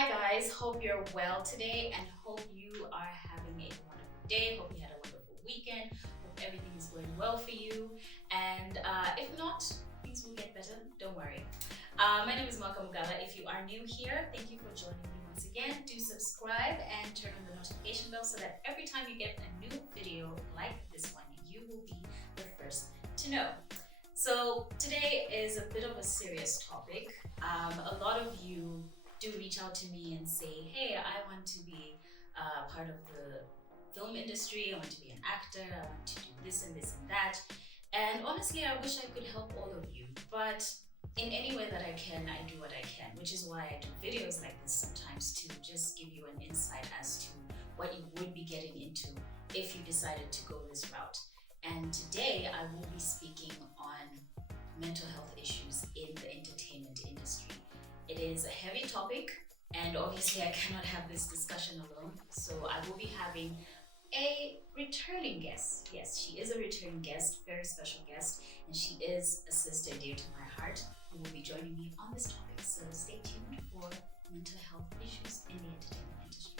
Hi guys, hope you're well today and hope you are having a wonderful day. Hope you had a wonderful weekend. Hope everything is going well for you. And if not, things will get better. Don't worry. My name is MWAKA MUGALA. If you are new here, thank you for joining me once again. Do subscribe and turn on the notification bell so that every time you get a new video like this one, you will be the first to know. So today is a bit of a serious topic. A lot of you do reach out to me and say, hey, I want to be part of the film industry, I want to be an actor, I want to do this and this and that. And honestly, I wish I could help all of you, but in any way that I can, I do what I can, which is why I do videos like this sometimes to just give you an insight as to what you would be getting into if you decided to go this route. And today I will be speaking on mental health issues in the entertainment industry. It is a heavy topic, and obviously I cannot have this discussion alone. So I will be having a returning guest. Yes, she is a returning guest, very special guest, and she is a sister dear to my heart who will be joining me on this topic. So stay tuned for mental health issues in the entertainment industry.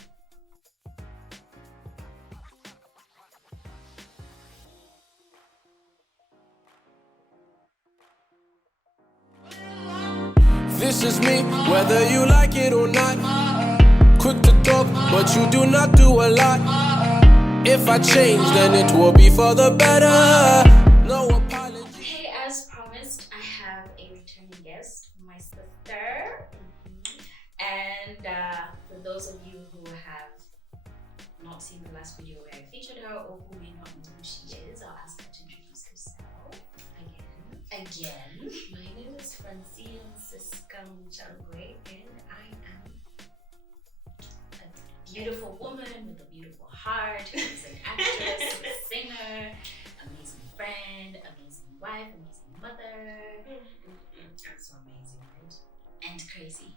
This is me, whether you like it or not. Quick to talk, but you do not do a lot. If I change, then it will be for the better. No apology. Okay, as promised, I have a returning guest, my sister. And for those of you who have not seen the last video where I featured her or who may not know who she is, I'll ask her to introduce herself again. My name is Francine Siskam Changwe, and I am A beautiful woman with a beautiful heart, who's an actress, a singer, amazing friend, amazing wife, amazing mother. I'm so amazing, right? And crazy.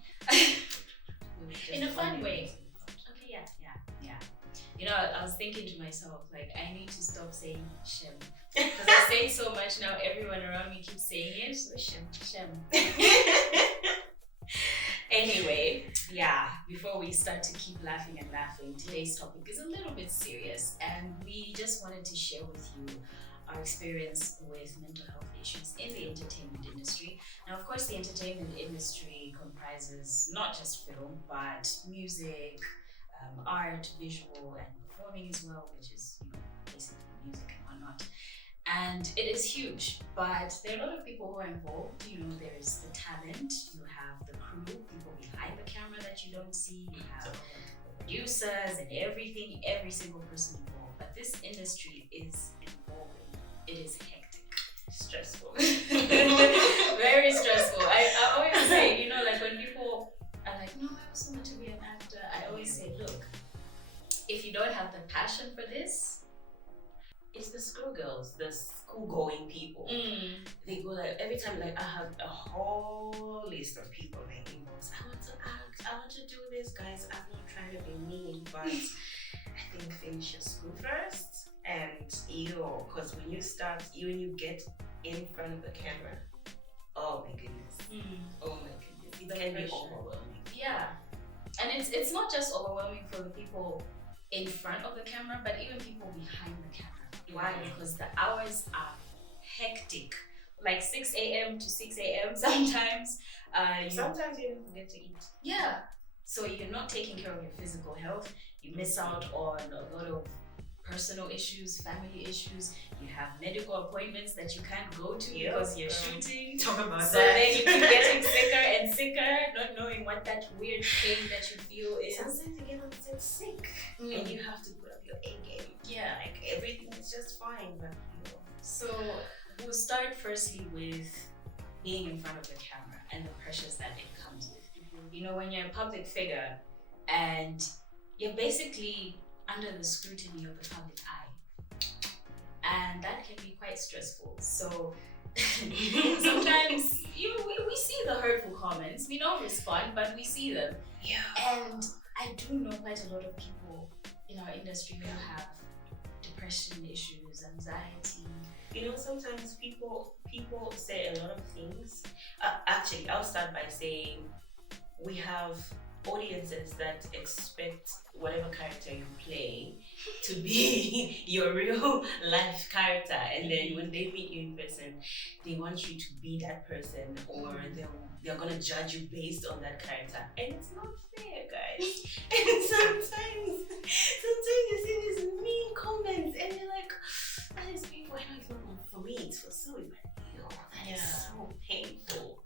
Just In a fun way. amazing. Okay, yeah. You know, I was thinking to myself, like, I need to stop saying Shem. Because I say it so much now, everyone around me keeps saying it. So Shem. Anyway, yeah, before we start to keep laughing and laughing, today's topic is a little bit serious, and we just wanted to share with you our experience with mental health issues in the entertainment industry. Now, of course, the entertainment industry comprises not just film, but music, art, visual, and performing as well, which is, basically music and whatnot. And it is huge, but there are a lot of people who are involved. There's the talent, you have the crew, people behind the camera that you don't see, you have producers and everything, every single person involved. But this industry is involving. It is hectic. Stressful. Very stressful. I always say, like when people are like, no, I also want to be an actor, I always say, look, if you don't have the passion for this, It's the schoolgirls, the school-going people. They go like, every time, like, I have a whole list of people like inbox. I want to act, I want to do this, guys. I'm not trying to be mean, but I think finish your school first. And because when you get in front of the camera, oh my goodness. Oh my goodness. It can be overwhelming. Yeah. And it's not just overwhelming for the people in front of the camera, but even people behind the camera. Why? Because the hours are hectic. Like 6 a.m. to 6 a.m. sometimes. Sometimes you don't forget to eat. Yeah. So you're not taking care of your physical health. You miss out on a lot of personal issues, family issues. You have medical appointments that you can't go to because you're shooting. Talk about So then you keep getting sicker and sicker, not knowing what that weird pain that you feel is. Sometimes you get on set sick and you have to put up your A game. Yeah. Like everything is just fine, but So we'll start firstly with being in front of the camera and the pressures that it comes with. When you're a public figure and you're basically under the scrutiny of the public eye. And that can be quite stressful. So sometimes we see the hurtful comments. We don't respond, but we see them. Yeah. And I do know quite a lot of people in our industry who have depression issues, anxiety. Sometimes people say a lot of things. Actually, I'll start by saying we have audiences that expect whatever character you play to be your real life character, and then when they meet you in person, they want you to be that person, or they're gonna judge you based on that character, and it's not fair, guys. And sometimes you see these mean comments, and you're like, that is painful. I know it's not for me, it's for Zoe, but that is so painful.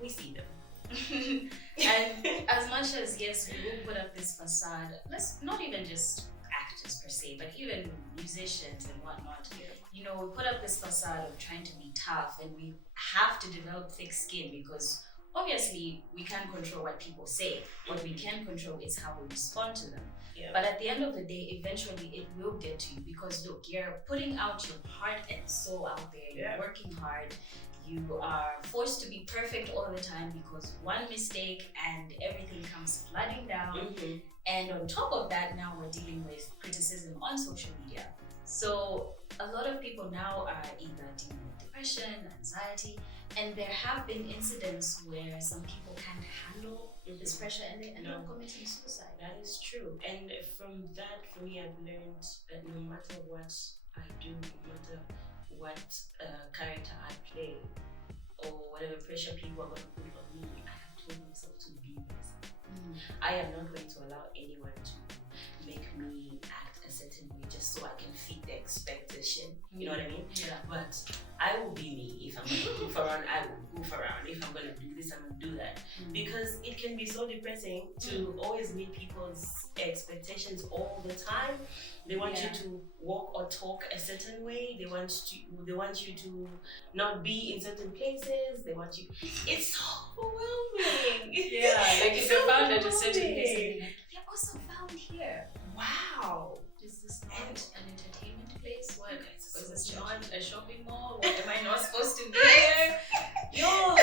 We see them. And as much as, yes, we will put up this facade, let's not even just actors per se, but even musicians and whatnot, you know, we put up this facade of trying to be tough, and we have to develop thick skin, because obviously we can't control what people say. What we can control is how we respond to them. But at the end of the day, eventually it will get to you, because look, you're putting out your heart and soul out there, you're working hard, you are forced to be perfect all the time, because one mistake and everything comes flooding down. And on top of that, now we're dealing with criticism on social media. So a lot of people now are either dealing with depression, anxiety, and there have been incidents where some people can't handle this pressure and they end up committing suicide. That is true. And from that, for me, I've learned that no matter what I do, no matter what character I play, or whatever pressure people are going to put on me, I have told myself to be myself. I am not going to allow anyone to make me act a certain way just so I can fit the expectation. You know what I mean? But I will be me. If I'm going to goof around, I will goof around. If I'm going to do this, I'm going to do that. Because it can be so depressing to always meet people's expectations all the time. They want you to walk or talk a certain way. They want you to not be in certain places. They want you. It's overwhelming. Like if you're found at a certain place, they're also found here. Wow. Is this not an entertainment place? What? Is this not a shopping mall? What, am I not supposed to be here? Yo,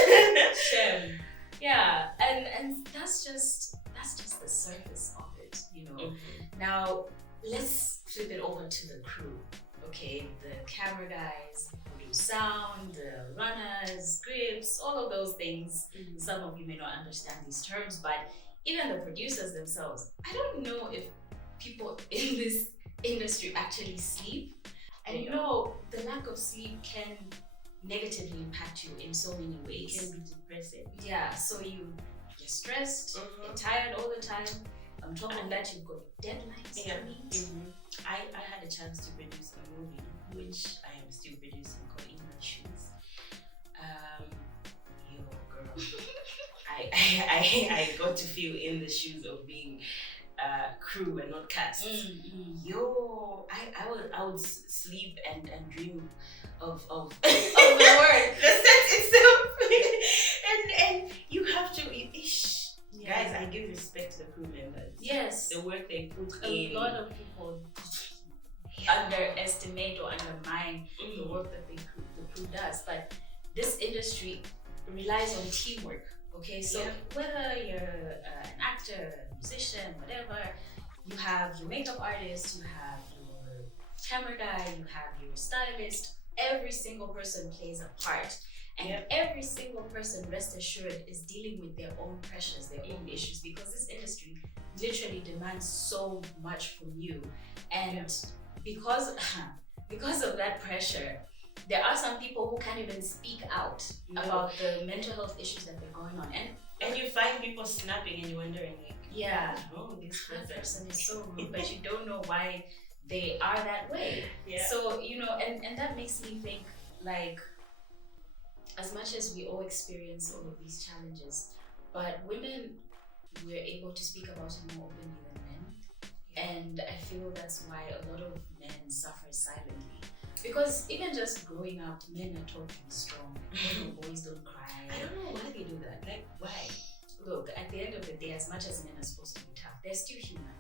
shame. Yeah, and that's just the surface of it, you know. Now let's flip it over to the crew. Okay, the camera guys, who do sound, the runners, scripts, all of those things. Some of you may not understand these terms, but even the producers themselves, I don't know if people in this industry actually sleep. And you know, the lack of sleep can negatively impact you in so many ways. It can be depressing. Yeah, so you're stressed, you're tired all the time. On top of that, you've got deadlines to meet. I had a chance to produce a movie, which I am still producing, called In My Shoes. Yo, girl. I got to feel in the shoes of being crew and not cast. Yo, I would sleep and dream of the work, the set itself, and you have to. Guys, I give respect to the crew members. Yes, the work they put in. A lot of people underestimate or undermine the work that the crew does, but this industry relies on teamwork. Okay, so whether you're an actor, a musician, whatever, you have your makeup artist, you have your camera guy, you have your stylist. Every single person plays a part, and every single person, rest assured, is dealing with their own pressures, their own issues, because this industry literally demands so much from you. And because of that pressure, there are some people who can't even speak out about the mental health issues that they're going on, and you find people snapping and you're wondering, like, this person is so rude, but you don't know why they are that way. So you know, and that makes me think, like, as much as we all experience all of these challenges, but women, we're able to speak about it more openly than men, and I feel that's why a lot of men suffer silently. Because even just growing up, men are taught to be strong. Boys don't cry. I don't know why they do that. Like, why? Look, at the end of the day, as much as men are supposed to be tough, they're still human.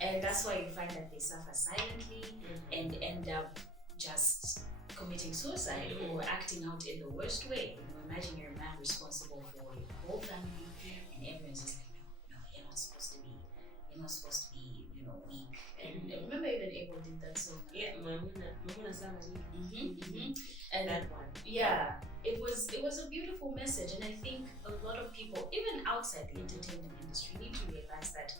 And that's why you find that they suffer silently and end up just committing suicide or acting out in the worst way. You know, imagine you're a man responsible for your whole family, and everyone's just like, no, you're not supposed to be, you know, weak. And I remember even Abel did that song. Mamuna Sama. And that one. Yeah, it was a beautiful message, and I think a lot of people, even outside the entertainment industry need to realize that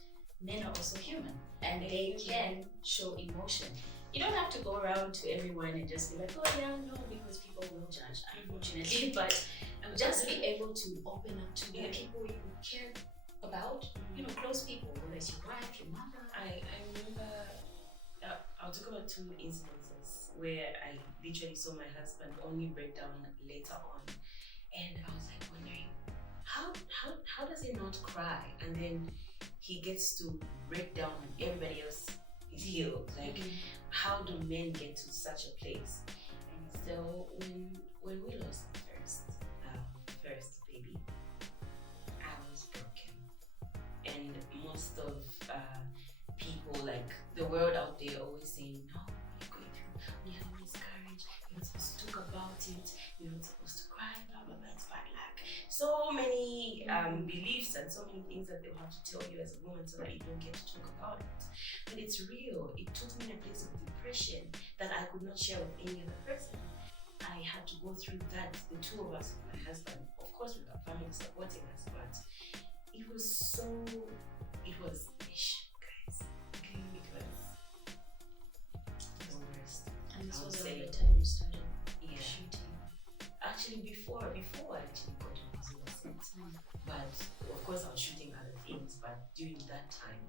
men are also human and they can show emotion. You don't have to go around to everyone and just be like, oh yeah, no, because people will judge, unfortunately. But just be able to open up to the people you care about, close people, whether it's your wife, your mother. I remember, I'll talk about 2 incidences where I literally saw my husband only break down later on. And I was like wondering, how does he not cry? And then he gets to break down when everybody else is healed. Like, how do men get to such a place? And so when we lost the first baby, I was broken. And most of people, like the world out there, always saying, no, you're going through, you have to miscarriage, you're not supposed to talk about it, you're not supposed to cry, blah blah blah. It's bad luck. So many beliefs and so many things that they'll have to tell you as a woman so that you don't get to talk about it. But it's real. It took me in a place of depression that I could not share with any other person. I had to go through that, the 2 of us with my husband, of course with our family supporting us, but it was ish, guys. Okay, it was the worst. And this was around the time you started shooting. Actually, before I actually got to New Zealand, but of course I was shooting other things. But during that time,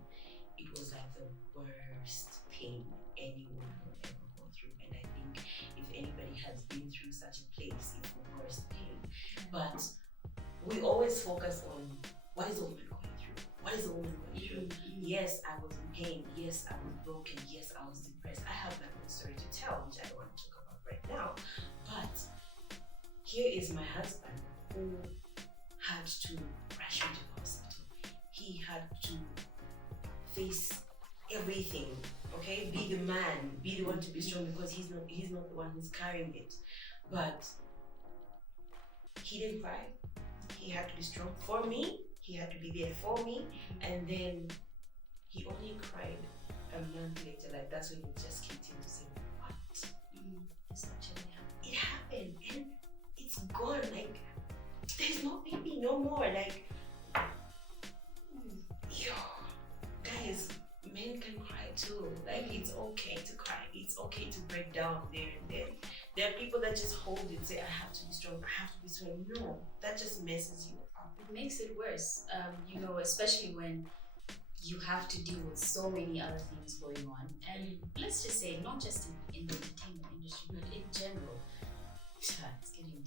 it was like the worst pain anyone will ever go through. And I think if anybody has been through such a place, it's the worst pain. But we always focus on what is a woman going through? What is a woman going through? Yes, I was in pain. Yes, I was broken. Yes, I was depressed. I have my own story to tell, which I don't want to talk about right now. But here is my husband who had to rush me to the hospital. He had to face everything, okay? Be the man, be the one to be strong, because he's not the one who's carrying it. But he didn't cry. He had to be strong for me. He had to be there for me. And then he only cried a month later. Like, that's when he just kicked in to say, what? This actually happened. It happened and it's gone. Like, there's no baby no more. Like, yo, guys, men can cry too. Like, it's okay to cry. It's okay to break down there and then. There are people that just hold it, say, I have to be strong, I have to be strong. No, that just messes you up. It makes it worse, especially when you have to deal with so many other things going on. And let's just say, not just in the entertainment industry, but in general. It's getting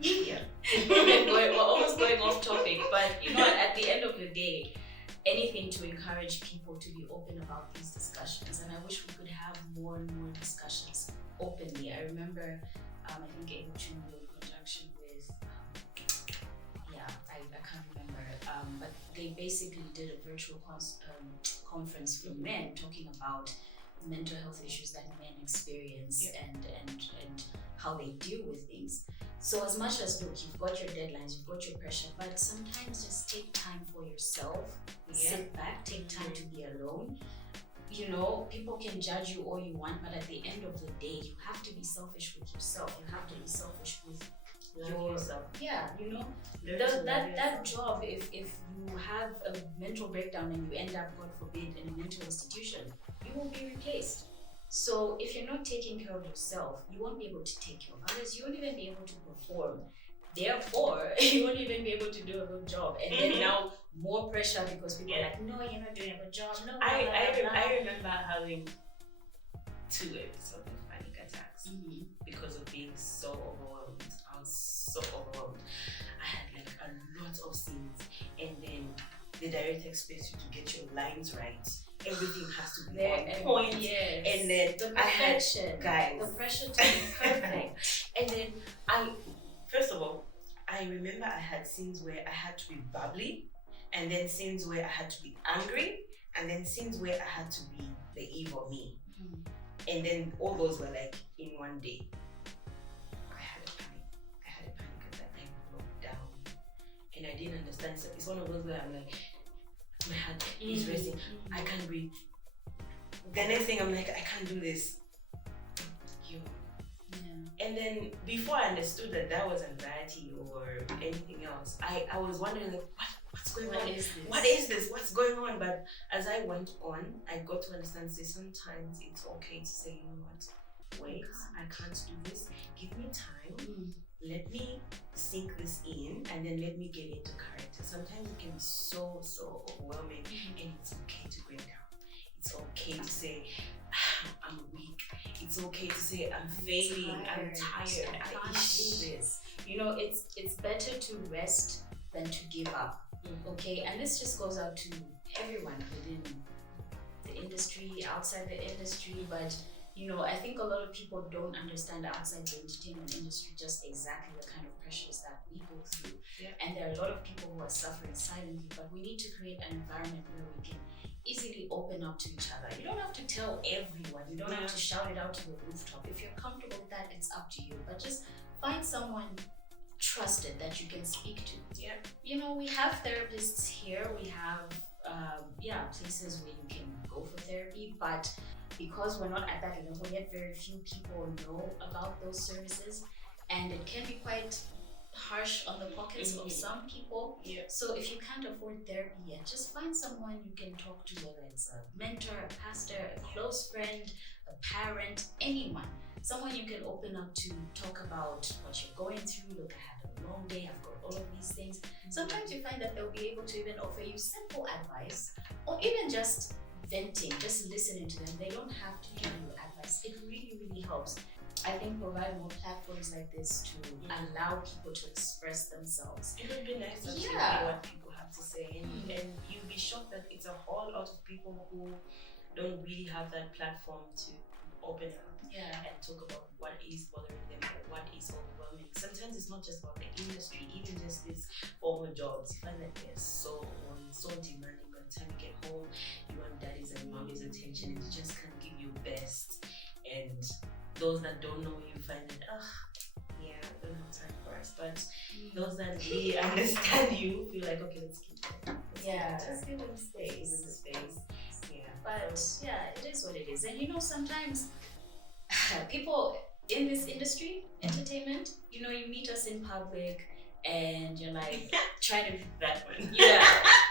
deep. Yeah. We're almost going off topic, but at the end of the day, anything to encourage people to be open about these discussions. And I wish we could have more and more discussions openly. I remember, I think able to in conjunction with, I can't remember, but they basically did a virtual conference for men talking about mental health issues that men experience and how they deal with things. So as much as, look, you've got your deadlines, you've got your pressure, but sometimes just take time for yourself, sit back, take time to be alone. People can judge you all you want, but at the end of the day, you have to be selfish with yourself. You have to be selfish with yourself. Yeah, that job, if you have a mental breakdown and you end up, God forbid, in a mental institution, you will be replaced. So if you're not taking care of yourself, you won't be able to take care of others. You won't even be able to perform. Therefore, you won't even be able to do a good job. And then now more pressure because people are like, no, you're not doing a good job. No, I remember having 2 episodes of panic attacks because of being so overwhelmed. I was so overwhelmed. I had like a lot of scenes, and then the director expects you to get your lines right. Everything has to be on point. Yes. And then the perfection, guys, the pressure to be perfect. And then first of all, I remember I had scenes where I had to be bubbly, and then scenes where I had to be angry, and then scenes where I had to be the evil me. And then all those were like in one day. I had a panic attack. I broke down, and I didn't understand. So it's one of those where I'm like, my heart is racing. I can't breathe. The next thing I'm like, I can't do this. And then before I understood that was anxiety or anything else, I was wondering like, what's going What on? is this? What is this? What's going on? But as I went on, I got to understand, say, sometimes it's okay to say, you know what, wait, I can't do this. Give me time. Let me sink this in, and then let me get into character. Sometimes it can be so overwhelming, and it's okay to break down. It's okay to say, I'm weak. It's okay to say, I'm failing. I'm tired. I can't do this. You know, it's better to rest than to give up. Okay, and this just goes out to everyone within the industry, outside the industry, but you know, I think a lot of people don't understand outside the entertainment industry just exactly the kind of pressures that we go through. And there are a lot of people who are suffering silently, but we need to create an environment where we can easily open up to each other. You don't have to tell everyone, you don't have to shout it out to the rooftop. If you're comfortable with that, it's up to you, but just find someone trusted that you can speak to. You know, we have therapists here, we have places where you can go for therapy, but because we're not at that level yet, very few people know about those services, and it can be quite harsh on the pockets of some people. So if you can't afford therapy yet, just find someone you can talk to, whether it's a mentor, a pastor, a close friend, a parent, anyone. Someone you can open up to, talk about what you're going through. Look, I had a long day, I've got all of these things. Sometimes you find that they'll be able to even offer you simple advice, or even just venting, just listening to them. They don't have to give you advice. It really helps. I think provide more platforms like this to allow people to express themselves. It would be nice to hear what people have to say, and you'll be shocked that it's a whole lot of people who don't really have that platform to open up and talk about what is bothering them or what is overwhelming. Sometimes it's not just about the industry, even just these formal jobs. You find that they're so demanding. By the time you get home, you want daddy's and mommy's attention, and you just can't give your best. And those that don't know you find that, I don't have time for us. But those that really understand you feel like, okay, let's keep it. Just give them space. But it is what it is. And you know, sometimes people in this industry, entertainment, you know, you meet us in public and you're like trying to that one.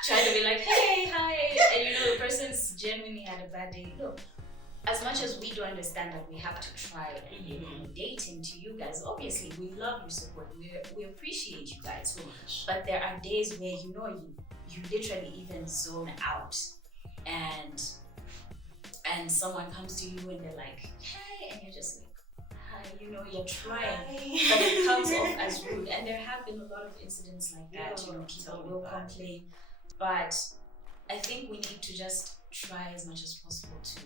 Trying to be like, hey, hi, and you know the person's genuinely had a bad day. Look, as much as we do understand that we have to try and be accommodating to you guys, obviously we love your support. We appreciate you guys so much. But there are days where you know you literally even zone out, and someone comes to you and they're like, hey, and you're just like, hi, you know, you're trying, but it comes off as rude. And there have been a lot of incidents like that. You know, people will complain, but I think we need to just try as much as possible to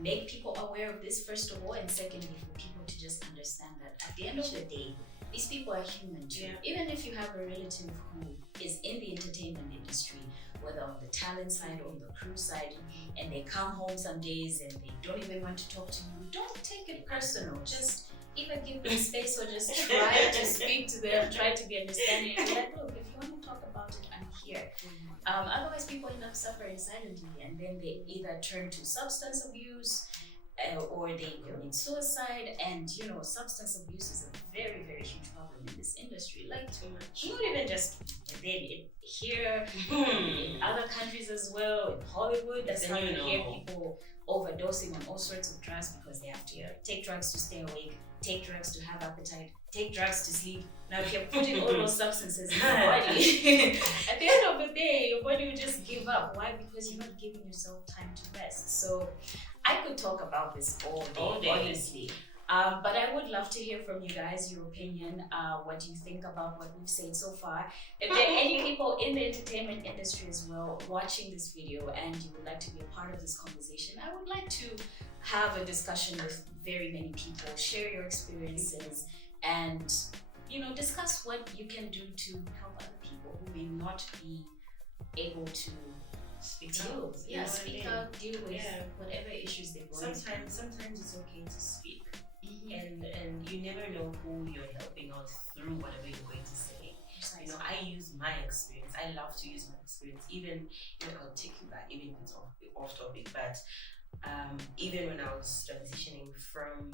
make people aware of this, first of all, and secondly, for people to just understand that at the end of the day, these people are human too. Even if you have a relative who is in the entertainment industry, whether on the talent side or on the crew side, and they come home some days and they don't even want to talk to you, don't take it personal. Just either give them space or just try to speak to them, try to be understanding, and be like, look, if you want to talk about it, I'm here. Otherwise, people end up suffering silently, and then they either turn to substance abuse or they commit suicide. And you know, substance abuse is a very huge problem in this industry. Like, not even just here, in other countries as well, in Hollywood. That's how you hear people overdosing on all sorts of drugs because they have to take drugs to stay awake, take drugs to have appetite, take drugs to sleep. Now, if you're putting all those substances in your body, at the end of the day, your body will just give up. Why? Because you're not giving yourself time to rest. So I could talk about this all day. Honestly. But I would love to hear from you guys, your opinion. What do you think about what we've said so far? If there are any people in the entertainment industry as well watching this video and you would like to be a part of this conversation, I would like to have a discussion with very many people, share your experiences, and you know, discuss what you can do to help other people who may not be able to speak out, deal with whatever issues they're going through. Sometimes it's okay to speak. And you never know who you're helping out through whatever you're going to say. You know, I use my experience. I love to use my experience. Even, you know, I'll take you back, even if it's off topic, but even when I was transitioning from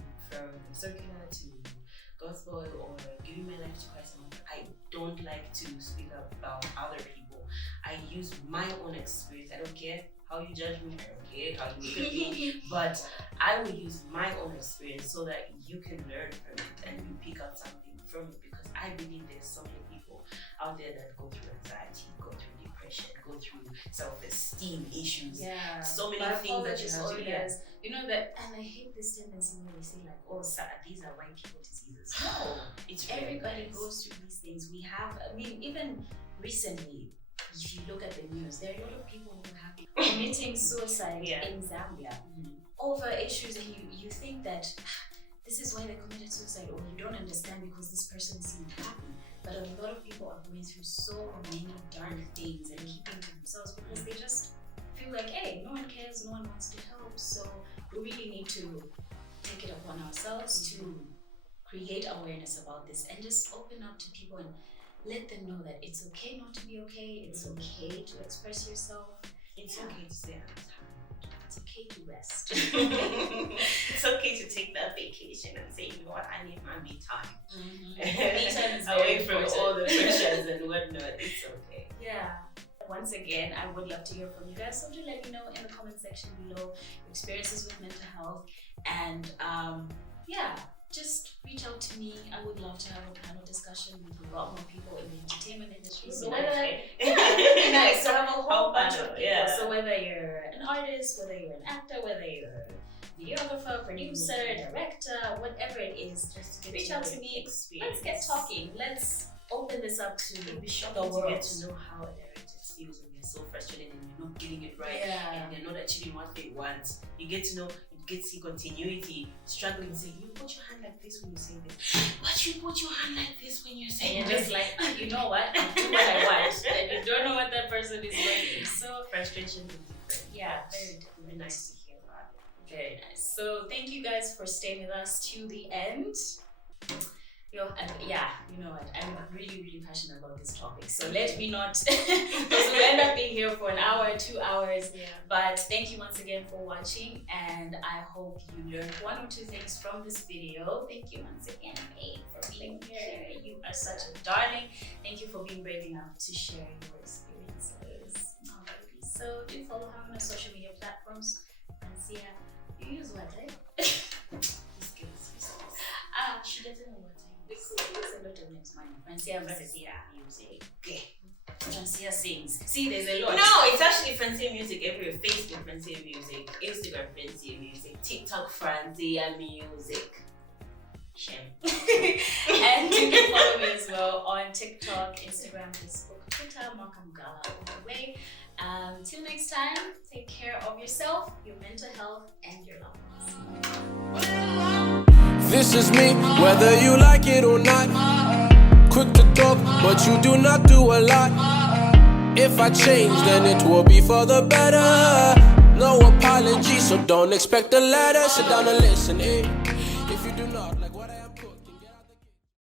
secular to gospel or giving my life to Christ, I don't like to speak about other people. use my own experience. I don't care how you judge me, I don't care how you look at me, but I will use my own experience so that you can learn from it and you pick up something from it, because I believe there's so many people out there that go through anxiety, go through depression, go through self-esteem issues. Yeah. So many things that you have to hear. You know that, and I hate this tendency when they say like, oh, these are white people diseases. No, It's everybody goes through these things. We have, I mean, even recently, if you look at the news, there are a lot of people who have been committing suicide in Zambia over issues, and you think that this is why they committed suicide, or you don't understand because this person seemed happy. But a lot of people are going through so many dark things and keeping to themselves because they just feel like, hey, no one cares, no one wants to help. So we really need to take it upon ourselves to create awareness about this and just open up to people and let them know that it's okay not to be okay. It's okay to express yourself. It's okay to say I'm tired. It's okay to rest. It's okay to take that vacation and say, you know what, I need my me time. Me time is away very from important. all the pressures and whatnot. It's okay. Yeah. Once again, I would love to hear from you guys. So do let me know in the comment section below your experiences with mental health, and just reach out to me. I would love to have a panel discussion with a lot more people in the entertainment industry. So whether it'd be nice to have a whole bunch of people. Yeah. So whether you're an artist, whether you're an actor, whether you're a videographer, producer, director, whatever it is, Just reach out to me. Let's get talking. Let's open this up to It'd be the shocking to world. get to know how a director feels when they're so frustrated and you're not getting it right, and they're not achieving what they want. You get to know, you get to see continuity, struggling, saying, you put your hand like this when you say this, but you put your hand like this when you're saying And you're this. just like, you know what? I'll do what I want. And you don't know what that person is going through. So, Frustration is different. yeah, but very different. very nice to hear about it. Very nice. So, thank you guys for staying with us to the end. And you know what? I'm really, really passionate about this topic. So let me not, because we'll end up being here for an hour, 2 hours. Yeah. But thank you once again for watching, and I hope you learned 1 or 2 things from this video. Thank you once again, May, for being here. You are such a darling. Thank you for being brave enough to share your experiences. Alrighty. So do follow her on her social media platforms. Francia, you use what, eh? She doesn't know what There's a lot of names, man. Francia music. Okay. Francia sings. See, there's a lot. No, it's actually Francia Music everywhere. Facebook Francia Music, Instagram Francia Music, TikTok Francia Music. Shame. And you can follow me as well on TikTok, Instagram, Facebook, Twitter, MWAKA MUGALA all the way. Till next time, take care of yourself, your mental health, and your loved ones. This is me, whether you like it or not. Quick to talk, but you do not do a lot. If I change, then it will be for the better. No apology, so don't expect a letter. Sit down and listen, eh?